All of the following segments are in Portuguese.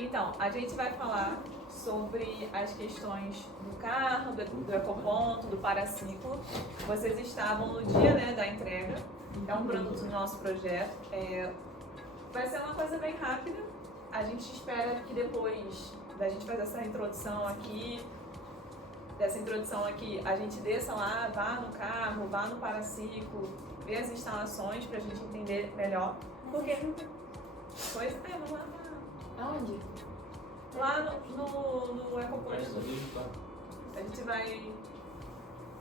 Então, a gente vai falar sobre as questões do carro, do ecoponto, do paraciclo. Vocês estavam no dia, né, da entrega, é um produto do nosso projeto. Vai ser uma coisa bem rápida. A gente espera que depois da gente fazer essa introdução aqui, a gente desça lá, vá no carro, vá no paraciclo, ver as instalações pra gente entender melhor. Porque... Pois é, vamos lá. Aonde? Lá no ecoposto. A gente vai...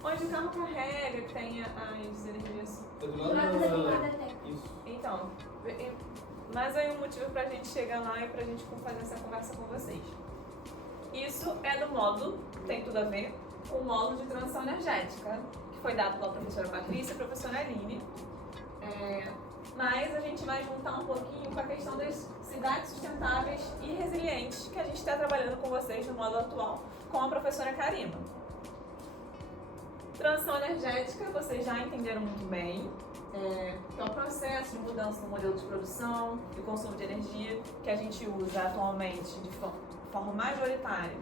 Onde o carro carrega, que tem as energias. Isso. Então, mas aí um motivo pra gente chegar lá e pra gente fazer essa conversa com vocês. Isso é do módulo, tem tudo a ver com o módulo de transição energética, que foi dado pela professora Patrícia e a professora Aline. Mas a gente vai juntar um pouquinho com a questão das cidades sustentáveis e resilientes que a gente está trabalhando com vocês no módulo atual com a professora Karima. Transição energética, vocês já entenderam muito bem, que é o processo de mudança no modelo de produção e consumo de energia que a gente usa atualmente de forma majoritária.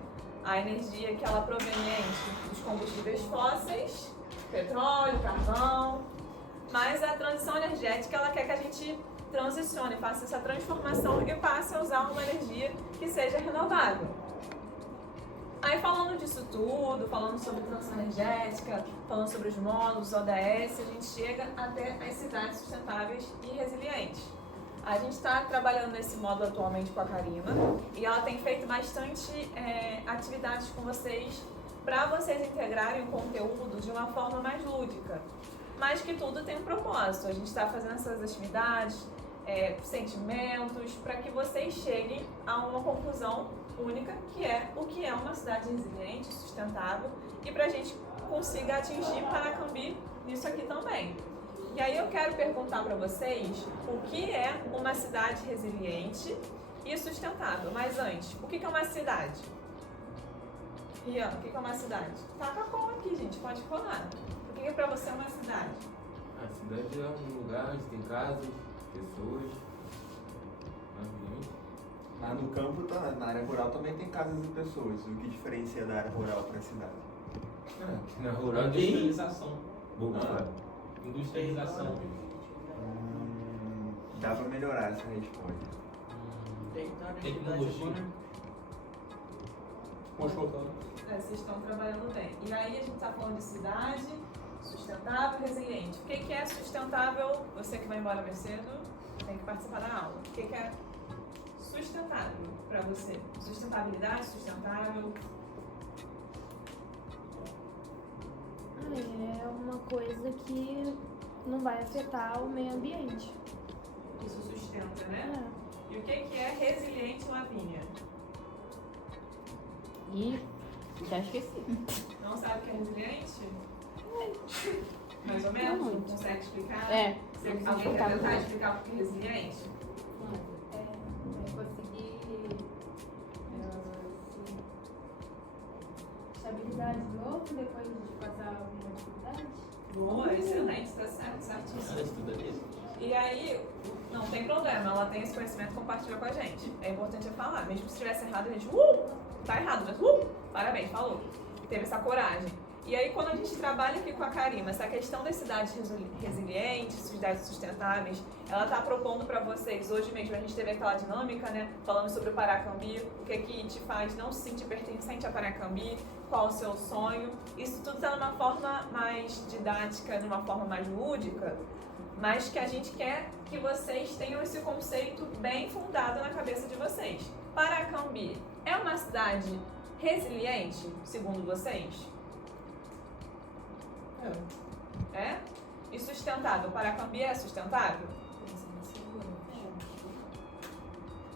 A energia que ela é proveniente dos combustíveis fósseis, petróleo, carvão, mas a transição energética ela quer que a gente transicione, faça essa transformação e passe a usar uma energia que seja renovável. Aí falando disso tudo, falando sobre transição energética, falando sobre os módulos, ODS, a gente chega até as cidades sustentáveis e resilientes. A gente está trabalhando nesse módulo atualmente com a Karima e ela tem feito bastante atividades com vocês para vocês integrarem o conteúdo de uma forma mais lúdica, mas que tudo tem um propósito. A gente está fazendo essas atividades, sentimentos, para que vocês cheguem a uma conclusão única, que é o que é uma cidade resiliente, sustentável, e para a gente consiga atingir Paracambi nisso aqui também. E aí eu quero perguntar para vocês o que é uma cidade resiliente e sustentável. Mas antes, o que é uma cidade? Rian, o que é uma cidade? Tá com a cola aqui, gente, pode falar. O que é para você uma cidade? A cidade é um lugar onde tem casas, pessoas, ambiente. Lá no campo, na área rural, também tem casas e pessoas. O que diferencia da área rural para a cidade? Na rural tem Industrialização. Industrialização. Dá para melhorar essa resposta. Tecnologia. Vocês estão trabalhando bem. E aí a gente está falando de cidade, sustentável e resiliente. O que é sustentável? Você que vai embora mais cedo tem que participar da aula. O que é sustentável para você? Sustentabilidade, sustentável? É uma coisa que não vai afetar o meio ambiente. Isso sustenta, né? E o que é resiliente, Lavínia? E já esqueci. Não sabe o que é resiliente? Mais ou menos? Não consegue explicar? Alguém quer tentar explicar o que é resiliente? Conseguir estabilizar de novo depois de passar alguma dificuldade? Boa, excelente, está certo, certíssimo. Ela estuda mesmo. E aí, não tem problema, ela tem esse conhecimento, compartilha com a gente. É importante falar, mesmo que estivesse errado, a gente, tá errado, mas parabéns, falou. Teve essa coragem. E aí, quando a gente trabalha aqui com a Karima, essa questão das cidades resilientes, cidades sustentáveis, ela está propondo para vocês, hoje mesmo a gente teve aquela dinâmica, né, falando sobre o Paracambi, o que te faz não se sentir pertencente a Paracambi, qual o seu sonho. Isso tudo está numa forma mais didática, numa forma mais lúdica, mas que a gente quer que vocês tenham esse conceito bem fundado na cabeça de vocês. Paracambi é uma cidade resiliente, segundo vocês? É? E sustentável? Paracambi é sustentável?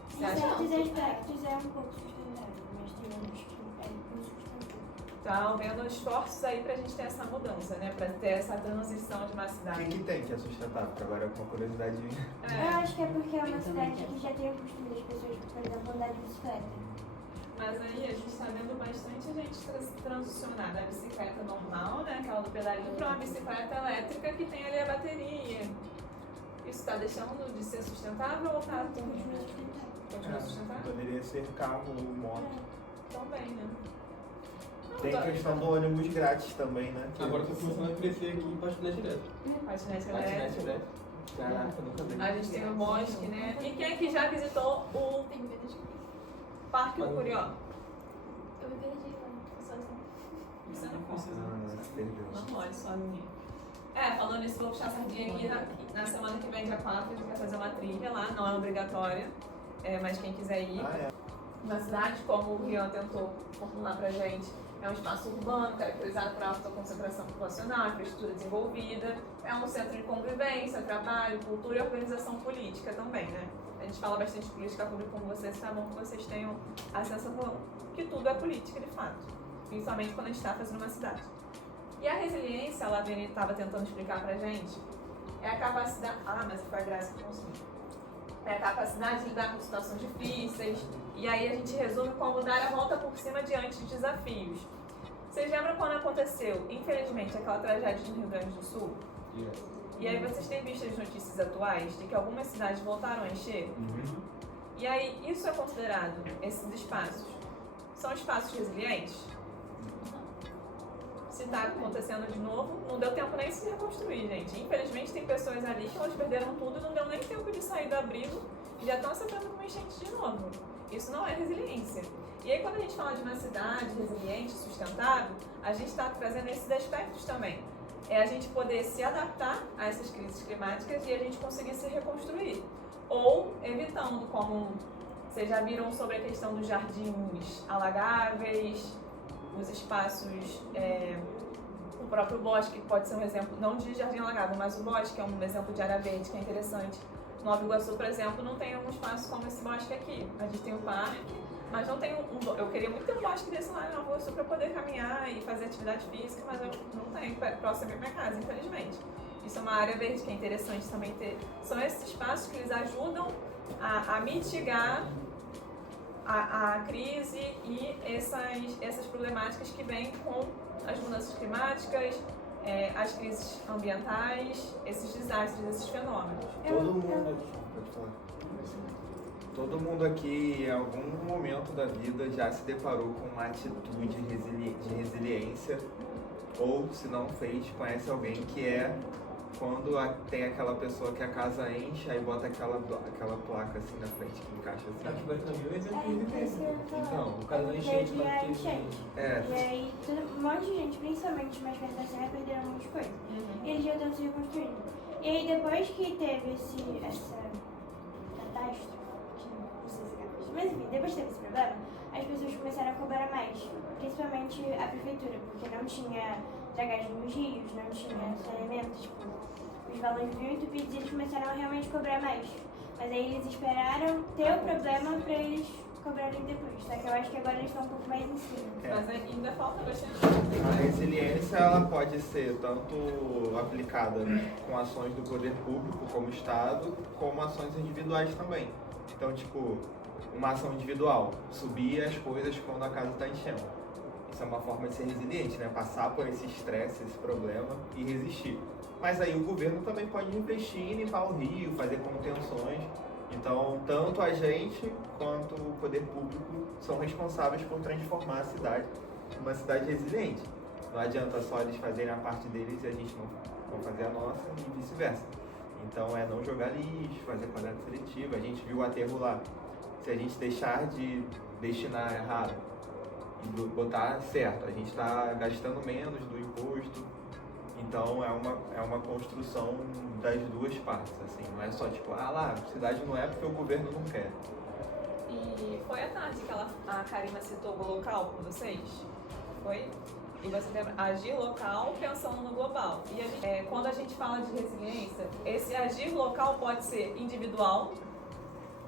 Você acha? Certos aspectos é um pouco sustentável, mas tem outros que é insustentável. Estão vendo esforços aí pra gente ter essa mudança, né? Pra ter essa transição de uma O cidade. que tem que é sustentável? Que agora é uma curiosidade minha. Eu acho que é porque é uma cidade que já tem o costume das pessoas, por exemplo, andar de bicicleta. Mas aí a gente está vendo bastante gente transicionar da bicicleta normal, né, aquela do pedalinho, para uma bicicleta elétrica que tem ali a bateria. Isso está deixando de ser sustentável ou está tudo? Continua sustentável? Poderia ser carro ou moto. Também, né? Não, Tem tô- questão do ônibus grátis também, né? Que Agora tá começando a crescer aqui patinete elétrico. Patinete Patinete elétrico. elétrico. Caraca, nunca vi. A gente tem o bosque, né? E quem aqui já visitou o Tem medo de Parque do Curió? Eu me perdi lá, sozinha. Você não precisa. se perdeu. Não pode, sozinha. Falando isso, vou puxar a sardinha aqui. Na semana que vem, dia 4, a gente vai fazer uma trilha lá, não é obrigatória, mas quem quiser ir. Uma cidade, como o Rian tentou formular pra gente, é um espaço urbano, caracterizado por alta concentração populacional, infraestrutura desenvolvida, é um centro de convivência, trabalho, cultura e organização política também, né? A gente fala bastante de política pública com vocês, tá bom que vocês tenham a sensação que tudo é política de fato, principalmente quando a gente está fazendo uma cidade. E a resiliência, a Lavene estava tentando explicar pra gente, é a capacidade... mas foi a Graça que conseguiu. É a capacidade de lidar com situações difíceis, e aí a gente resume como dar a volta por cima diante de desafios. Vocês lembram quando aconteceu, infelizmente, aquela tragédia no Rio Grande do Sul? E aí vocês têm visto as notícias atuais de que algumas cidades voltaram a encher? E aí, isso é considerado, esses espaços, são espaços resilientes? Se está acontecendo de novo, não deu tempo nem de se reconstruir, gente. Infelizmente, tem pessoas ali que elas perderam tudo e não deu nem tempo de sair do abrigo e já estão sofrendo com uma enchente de novo. Isso não é resiliência. E aí, quando a gente fala de uma cidade resiliente, sustentável, a gente está trazendo esses aspectos também. É a gente poder se adaptar a essas crises climáticas e a gente conseguir se reconstruir. Ou evitando, como vocês já viram sobre a questão dos jardins alagáveis, os espaços, o próprio bosque, que pode ser um exemplo, não de jardim alagado, mas o bosque é um exemplo de área verde, que é interessante. Nova Iguaçu, por exemplo, não tem um espaço como esse bosque aqui. A gente tem um parque, mas não tem eu queria muito ter um bosque desse lá em Nova Iguaçu para poder caminhar e fazer atividade física, mas eu não tenho próximo da minha casa, infelizmente. Isso é uma área verde que é interessante também ter. São esses espaços que eles ajudam a mitigar a crise e essas problemáticas que vêm com as mudanças climáticas, as crises ambientais, esses desastres, esses fenômenos. Todo mundo aqui, em algum momento da vida, já se deparou com uma atitude de resiliência, ou se não fez, conhece alguém que quando tem aquela pessoa que a casa enche, aí bota aquela placa assim na frente, que encaixa assim. Aqui vai também o exemplo de resiliência. Então, O caso da enchente Teve lá a que enchente. E aí, um monte de gente, principalmente mais perto da serra, perderam muitas coisas. E eles já estão se reconstruindo. E aí, depois que teve essa catástrofe, que não sei se é catástrofe, mas enfim, depois que teve esse problema, as pessoas começaram a cobrar mais, principalmente a prefeitura, porque não tinha dragagem nos rios, não tinha saneamento, tipo, os valores vinham entupidos e eles começaram a realmente cobrar mais. Mas aí eles esperaram ter o problema pra eles cobrarem depois. Só que eu acho que agora eles estão um pouco mais em cima. Mas ainda falta bastante. A resiliência ela pode ser tanto aplicada com ações do poder público, como Estado, como ações individuais também. Então, tipo, uma ação individual, subir as coisas quando a casa está enchendo. Isso é uma forma de ser resiliente, né? Passar por esse estresse, esse problema e resistir. Mas aí o governo também pode investir em limpar o rio, fazer contenções. Então, tanto a gente quanto o poder público são responsáveis por transformar a cidade numa cidade resiliente. Não adianta só eles fazerem a parte deles e a gente não fazer a nossa e vice-versa. Então, é não jogar lixo, fazer coleta seletiva. A gente viu o aterro lá. Se a gente deixar de destinar errado e botar certo, a gente está gastando menos do imposto. Então é uma construção das duas partes, assim, não é só tipo, a cidade não é porque o governo não quer. E foi à tarde que a Karina citou o local com vocês? Foi? E você lembra, agir local pensando no global. E quando a gente fala de resiliência, esse agir local pode ser individual,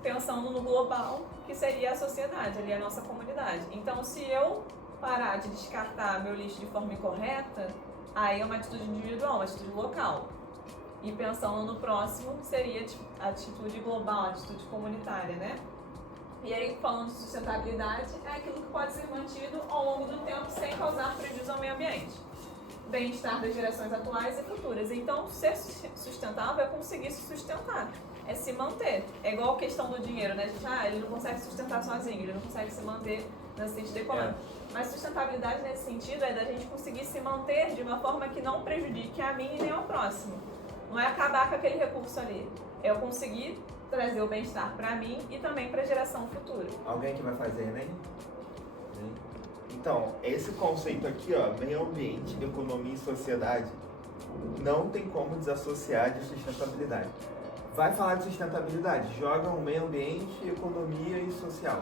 pensando no global, que seria a sociedade, ali a nossa comunidade. Então, se eu parar de descartar meu lixo de forma incorreta, aí é uma atitude individual, uma atitude local. E pensando no próximo, seria a atitude global, a atitude comunitária, né? E aí, falando de sustentabilidade, é aquilo que pode ser mantido ao longo do tempo sem causar prejuízo ao meio ambiente. bem-estar das gerações atuais e futuras. Então, ser sustentável é conseguir se sustentar, é se manter. É igual a questão do dinheiro, né? A gente, ele não consegue se sustentar sozinho, ele não consegue se manter nesse sentido econômico. Mas sustentabilidade nesse sentido é da gente conseguir se manter de uma forma que não prejudique a mim e nem ao próximo. Não é acabar com aquele recurso ali, é eu conseguir trazer o bem-estar para mim e também para a geração futura. Alguém que vai fazer, né? Então, esse conceito aqui, ó, meio ambiente, economia e sociedade, não tem como desassociar de sustentabilidade. Vai falar de sustentabilidade, joga o meio ambiente, economia e social.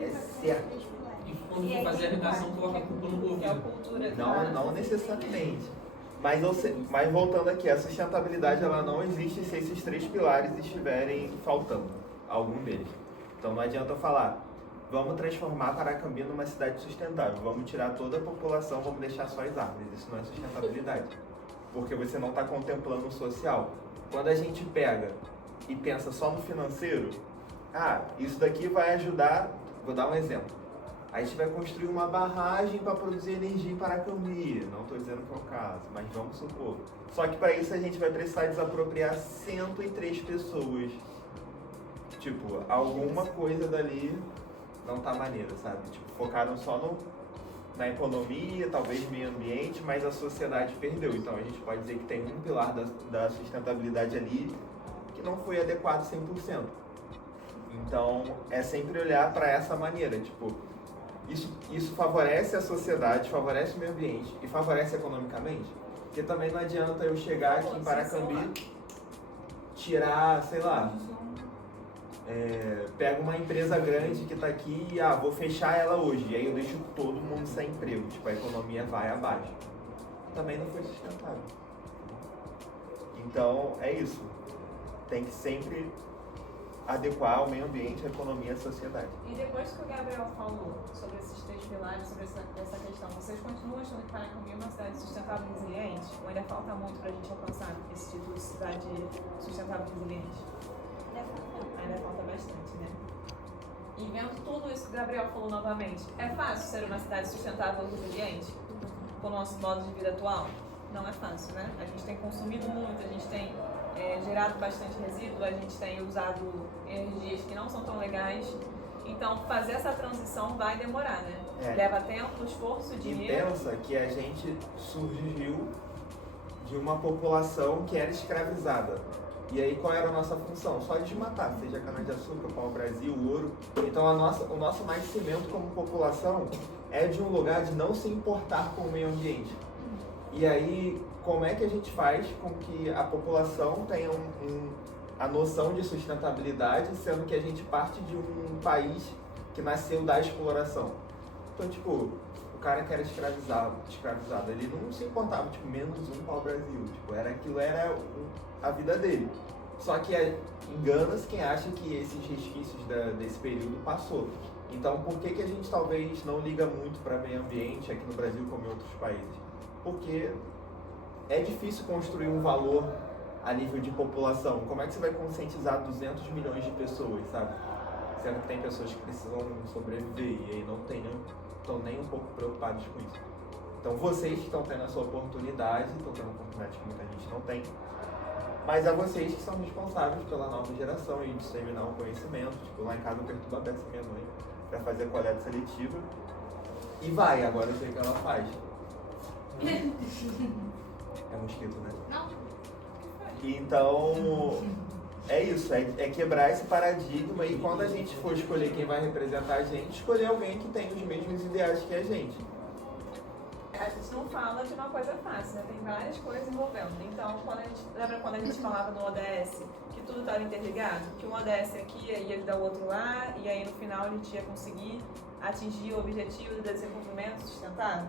É certo. E quando for fazer a redação, coloca a culpa no Que é a governo. cultura. Não necessariamente. Mas voltando aqui, a sustentabilidade ela não existe se esses 3 pilares estiverem faltando, algum deles. Então não adianta falar, vamos transformar Paracambi numa cidade sustentável, vamos tirar toda a população, vamos deixar só as árvores. Isso não é sustentabilidade, porque você não está contemplando o social. Quando a gente pega e pensa só no financeiro, isso daqui vai ajudar, vou dar um exemplo. A gente vai construir uma barragem para produzir energia em Paracambi. Não estou dizendo que é o caso, mas vamos supor. Só que para isso a gente vai precisar desapropriar 103 pessoas. Tipo, alguma coisa dali não tá maneira, sabe? Tipo, focaram só na economia, talvez meio ambiente, mas a sociedade perdeu. Então a gente pode dizer que tem um pilar da sustentabilidade ali que não foi adequado 100%. Então é sempre olhar para essa maneira, tipo, isso favorece a sociedade, favorece o meio ambiente e favorece economicamente? Porque também não adianta eu chegar aqui em Paracambi, tirar, sei lá, pego uma empresa grande que está aqui e vou fechar ela hoje, e aí eu deixo todo mundo sem emprego, tipo, a economia vai abaixo. Também não foi sustentável. Então é isso, tem que sempre adequar o meio ambiente, a economia e a sociedade. E depois que o Gabriel falou sobre esses 3 pilares, sobre essa questão, vocês continuam achando que Paracambi é uma cidade sustentável e resiliente? Ou ainda falta muito para a gente alcançar esse título de cidade sustentável e resiliente? Ainda falta bastante, né? E vendo tudo isso que o Gabriel falou novamente, é fácil ser uma cidade sustentável e resiliente com o nosso modo de vida atual? Não é fácil, né? A gente tem consumido muito, a gente tem gerado bastante resíduo, a gente tem usado energias que não são tão legais. Então, fazer essa transição vai demorar, né? Leva tempo, esforço, dinheiro. E pensa que a gente surgiu de uma população que era escravizada. E aí, qual era a nossa função? Só desmatar, seja cana-de-açúcar, pau-brasil, ouro. Então, o nosso nascimento como população é de um lugar de não se importar com o meio ambiente. E aí, como é que a gente faz com que a população tenha a noção de sustentabilidade, sendo que a gente parte de um país que nasceu da exploração? Então, tipo, o cara que era escravizado, ele não se importava, tipo, menos um pau-brasil. Tipo, aquilo era a vida dele. Só que engana-se quem acha que esses resquícios desse período passou. Então, por que a gente talvez não liga muito para meio ambiente aqui no Brasil como em outros países? Porque é difícil construir um valor a nível de população. Como é que você vai conscientizar 200 milhões de pessoas, sabe? Sendo que tem pessoas que precisam sobreviver e aí não estão nem um pouco preocupados com isso. Então vocês que estão tendo essa oportunidade, estão tendo uma oportunidade que muita gente não tem, mas é vocês que são responsáveis pela nova geração e disseminar o conhecimento. Tipo, lá em casa eu perturbo a Beça, minha mãe, para fazer a coleta seletiva. E agora eu sei o que ela faz. É mosquito, né? Não. Então, é isso, é quebrar esse paradigma e quando a gente for escolher quem vai representar a gente, escolher alguém que tem os mesmos ideais que a gente. A gente não fala de uma coisa fácil, né? Tem várias coisas envolvendo. Então, lembra quando a gente falava no ODS que tudo estava interligado? Que um ODS aqui ia ajudar o outro lá e aí no final a gente ia conseguir atingir o objetivo do desenvolvimento sustentável?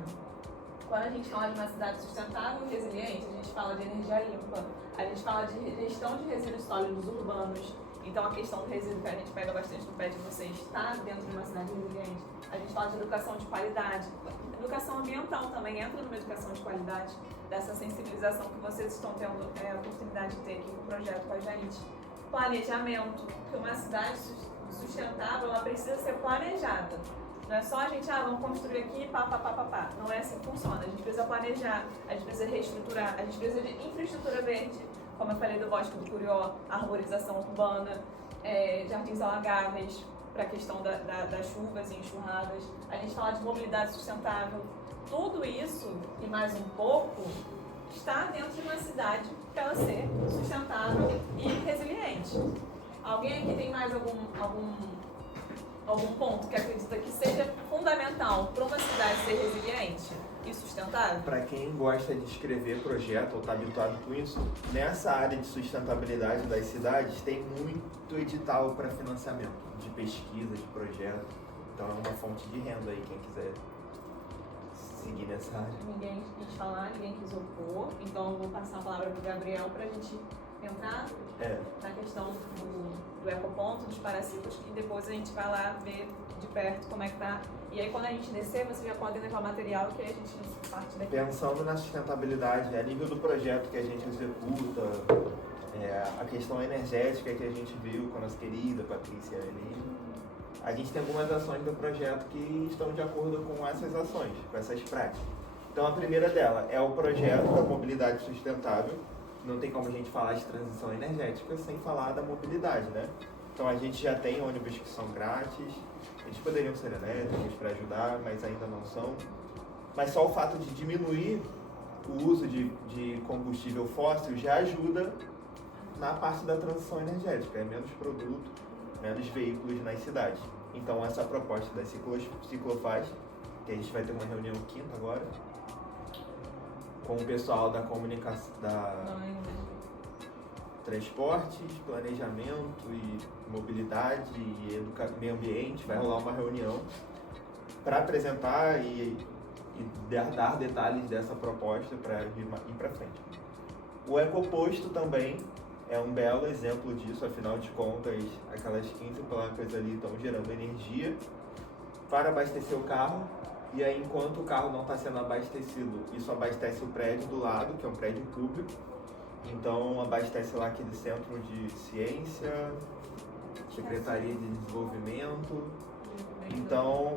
Quando a gente fala de uma cidade sustentável e resiliente, a gente fala de energia limpa, a gente fala de gestão de resíduos sólidos urbanos. Então, a questão do resíduo que a gente pega bastante no pé de vocês está dentro de uma cidade resiliente. A gente fala de educação de qualidade. Educação ambiental também entra numa educação de qualidade, dessa sensibilização que vocês estão tendo a oportunidade de ter aqui no projeto com a gente. Planejamento, porque uma cidade sustentável ela precisa ser planejada. Não é só a gente, vamos construir aqui, pá. Não é assim que funciona. A gente precisa planejar, a gente precisa reestruturar, a gente precisa de infraestrutura verde, como eu falei do Bosque do Curió, arborização urbana, jardins alagáveis, para a questão das chuvas e enxurradas. A gente fala de mobilidade sustentável. Tudo isso, e mais um pouco, está dentro de uma cidade para ela ser sustentável e resiliente. Alguém aqui tem mais algum ponto que acredita que seja fundamental para uma cidade ser resiliente e sustentável? Para quem gosta de escrever projeto ou está habituado com isso, nessa área de sustentabilidade das cidades tem muito edital para financiamento de pesquisa, de projeto. Então é uma fonte de renda aí, quem quiser seguir nessa área. Ninguém quis falar, ninguém quis opor, então eu vou passar a palavra para o Gabriel para a gente entrar na questão do ecoponto, dos paraciclos, e depois a gente vai lá ver de perto como é que tá. E aí quando a gente descer, vocês já podem levar material que aí a gente parte daqui. Pensando na sustentabilidade, a nível do projeto que a gente executa, a questão energética que a gente viu com a nossa querida Patrícia ali, a gente tem algumas ações do projeto que estão de acordo com essas ações, com essas práticas. Então a primeira dela é o projeto da mobilidade sustentável. Não tem como a gente falar de transição energética sem falar da mobilidade, né? Então a gente já tem ônibus que são grátis, eles poderiam ser elétricos para ajudar, mas ainda não são. Mas só o fato de diminuir o uso de combustível fóssil já ajuda na parte da transição energética, é menos produto, menos veículos nas cidades. Então essa proposta das ciclofaixa, que a gente vai ter uma reunião quinta agora, com o pessoal da comunicação, transportes, planejamento e mobilidade e meio ambiente, vai rolar uma reunião para apresentar e dar detalhes dessa proposta para ir para frente. O ecoposto também é um belo exemplo disso, afinal de contas, aquelas 15 placas ali estão gerando energia para abastecer o carro. E aí, enquanto o carro não está sendo abastecido, isso abastece o prédio do lado, que é um prédio público. Então, abastece lá aquele centro de ciência, Secretaria de Desenvolvimento. Então,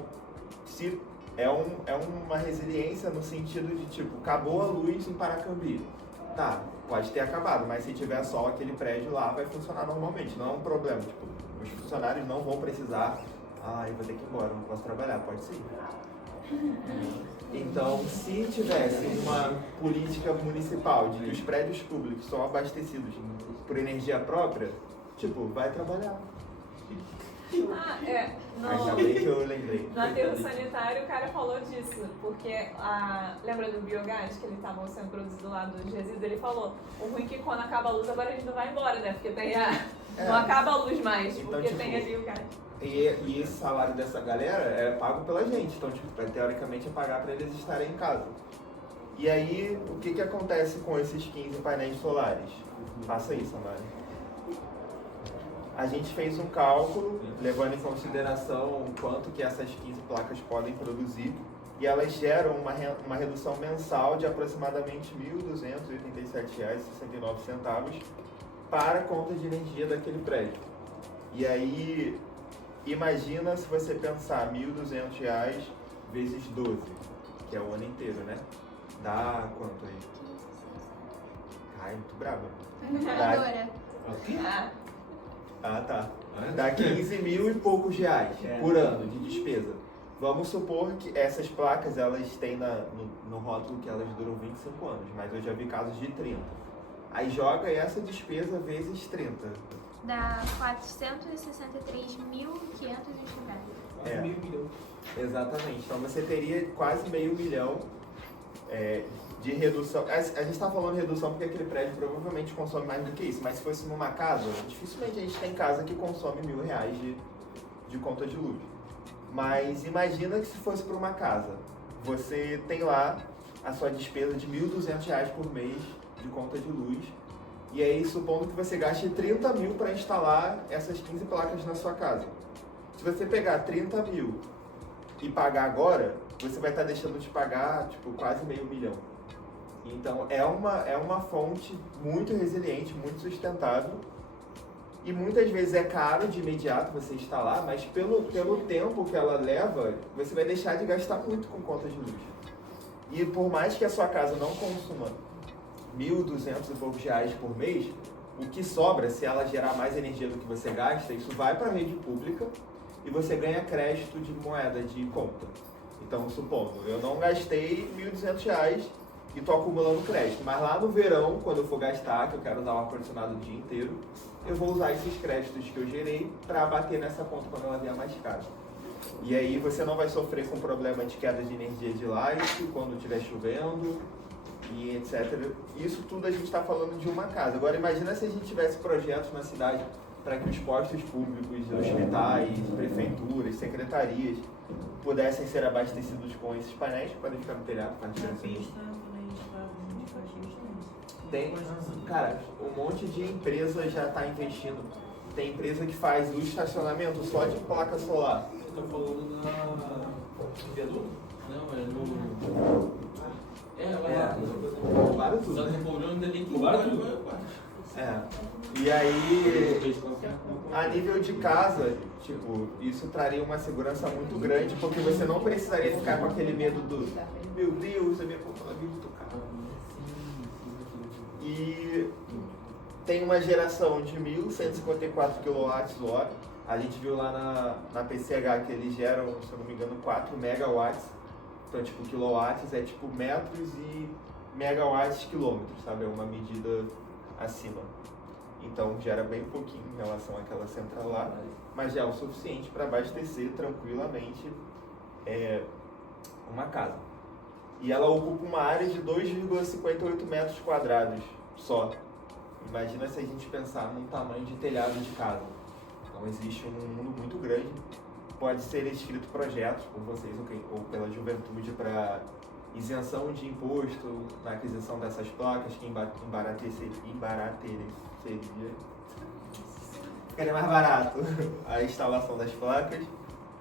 se é uma resiliência no sentido de, tipo, acabou a luz em Paracambi. Tá, pode ter acabado, mas se tiver sol, aquele prédio lá vai funcionar normalmente. Não é um problema, tipo, os funcionários não vão precisar, eu vou ter que ir embora, não posso trabalhar. Pode sim. Então, se tivesse uma política municipal de que os prédios públicos são abastecidos por energia própria, tipo, vai trabalhar. Ainda bem que eu lembrei. No aterro sanitário o cara falou disso, porque lembra do biogás que ele estava sendo produzido lá dos resíduos? Ele falou, o ruim é que quando acaba a luz agora a gente não vai embora, né? Porque tem não acaba a luz mais, então, porque tipo, tem ali o gás. E esse salário dessa galera é pago pela gente, então tipo, teoricamente é pagar para eles estarem em casa. E aí, o que acontece com esses 15 painéis solares? Faça isso, Amari. A gente fez um cálculo, levando em consideração o quanto que essas 15 placas podem produzir, e elas geram uma redução mensal de aproximadamente R$ 1.287,69 para a conta de energia daquele prédio. E aí, imagina se você pensar R$ 1.200 vezes 12, que é o ano inteiro, né? Dá quanto aí? Ai, muito brava. Tá. Dá 15 mil e poucos reais por ano de despesa. Vamos supor que essas placas, elas têm no rótulo que elas duram 25 anos, mas eu já vi casos de 30. Aí joga essa despesa vezes 30. Dá 463.550. Meio milhão. Exatamente. Então você teria quase R$500 mil de redução. A gente está falando redução porque aquele prédio provavelmente consome mais do que isso, mas se fosse numa casa, dificilmente a gente tem casa que consome R$1.000 de conta de luz. Mas imagina que se fosse para uma casa, você tem lá a sua despesa de R$1.200 por mês de conta de luz, e aí supondo que você gaste 30 mil para instalar essas 15 placas na sua casa. Se você pegar 30 mil e pagar agora, você vai estar deixando de pagar tipo, quase R$500 mil. Então é uma fonte muito resiliente, muito sustentável, E muitas vezes é caro de imediato você instalar, mas pelo tempo que ela leva, você vai deixar de gastar muito com conta de luz. E por mais que a sua casa não consuma R$1.200 e poucos por mês, o que sobra, se ela gerar mais energia do que você gasta, isso vai para a rede pública e você ganha crédito de moeda de conta. Então, supondo, eu não gastei R$1.200 e estou acumulando crédito, mas lá no verão, quando eu for gastar, que eu quero usar o ar-condicionado o dia inteiro, eu vou usar esses créditos que eu gerei para bater nessa conta quando ela vier mais cara. E aí você não vai sofrer com problema de queda de energia de light quando estiver chovendo e etc. Isso tudo a gente está falando de uma casa. Agora imagina se a gente tivesse projetos na cidade para que os postos públicos, hospitais, prefeituras, secretarias pudessem ser abastecidos com esses painéis que podem ficar no telhado. Na pista também está investindo. Tem, cara, um monte de empresa já está investindo. Tem empresa que faz o estacionamento só de placa solar. Você tá falando na viaduto? Não, é no... Roubaram tudo. Só que o problema ainda tem que Roubaram roubar tudo? E aí, a nível de casa, tipo, isso traria uma segurança muito grande, porque você não precisaria ficar com aquele medo do meu Deus, a minha conta vive do carro. E tem uma geração de 1.154 kWh. A gente viu lá na PCH que eles geram, se eu não me engano, 4 megawatts. Então, tipo, quilowatts é tipo metros e megawatts quilômetros, sabe? É uma medida acima. Então, gera bem pouquinho em relação àquela central lá, mas já é o suficiente para abastecer tranquilamente uma casa. E ela ocupa uma área de 2,58 metros quadrados só. Imagina se a gente pensar num tamanho de telhado de casa. Então existe um mundo muito grande. Pode ser escrito projetos por vocês ou pela juventude para isenção de imposto na aquisição dessas placas que ficaria mais barato a instalação das placas.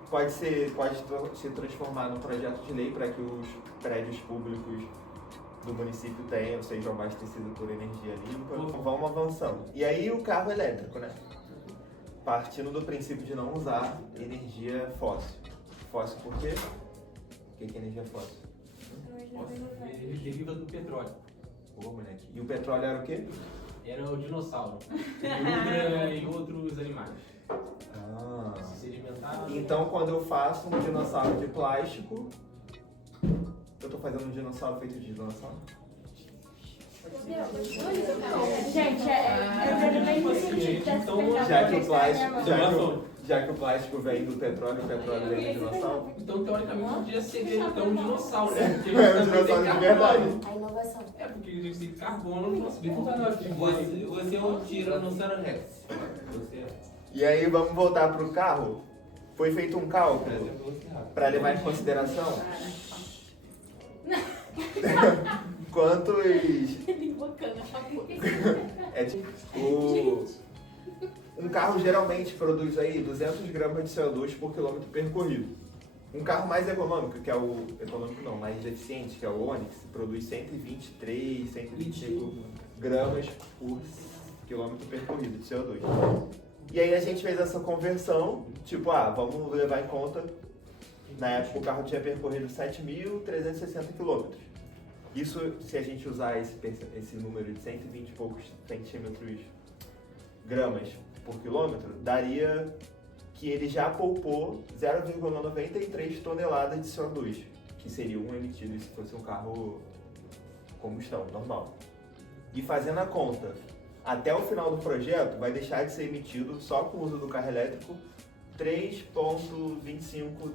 Pode se transformar num projeto de lei para que os prédios públicos do município sejam abastecidos por energia limpa. Vamos avançando. E aí o carro elétrico, né? Partindo do princípio de não usar energia fóssil. Fóssil por quê? O que é energia fóssil? Ele deriva do petróleo. Boa, moleque. E o petróleo era o quê? Era o dinossauro. E outros animais. Ah. Se alimentaram. Então, quando eu faço um dinossauro de plástico, eu tô fazendo um dinossauro feito de dinossauro? Gente, é o mesmo sentido dessa Então, pergunta. Já que o plástico vem do petróleo, o petróleo vem do dinossauro? Então, teoricamente, podia ser então um dinossauro, né? Porque É um também tem dinossauro de carbono. verdade. A inovação. É, porque a gente tem carbono, nossa, bem Você é um Tiranossauro Rex. Você é. E aí, vamos voltar pro carro. Foi feito um cálculo para levar em consideração quantos... Um carro geralmente produz aí 200 gramas de CO2 por quilômetro percorrido. Um carro mais econômico, que é o... Econômico não, mais eficiente, que é o Onix, produz 123, 125 gramas por quilômetro percorrido de CO2. E aí a gente fez essa conversão, tipo, vamos levar em conta, na época o carro tinha percorrido 7.360 quilômetros. Isso, se a gente usar esse número de 120 e poucos centímetros gramas por quilômetro, daria que ele já poupou 0,93 toneladas de CO2, que seria emitido se fosse um carro combustão normal. E fazendo a conta, até o final do projeto vai deixar de ser emitido, só com o uso do carro elétrico, 3,25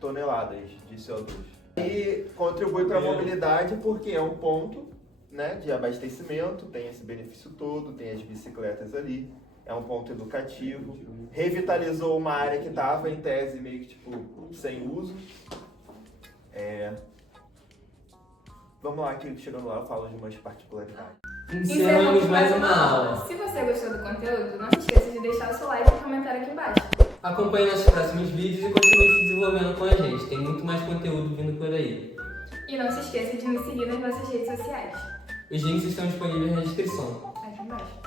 toneladas de CO2. E contribui para a mobilidade porque é um ponto, né, de abastecimento, tem esse benefício todo, tem as bicicletas ali, é um ponto educativo, revitalizou uma área que estava em tese meio que tipo sem uso. Vamos lá, que chegando lá eu falo de umas particularidades. Encerramos mais uma aula. Se você gostou do conteúdo, não se esqueça de deixar o seu like e comentário aqui embaixo. Acompanhe nossos próximos vídeos e continue se desenvolvendo com a gente. Tem muito mais conteúdo vindo por aí. E não se esqueça de nos seguir nas nossas redes sociais. Os links estão disponíveis na descrição. Aqui embaixo.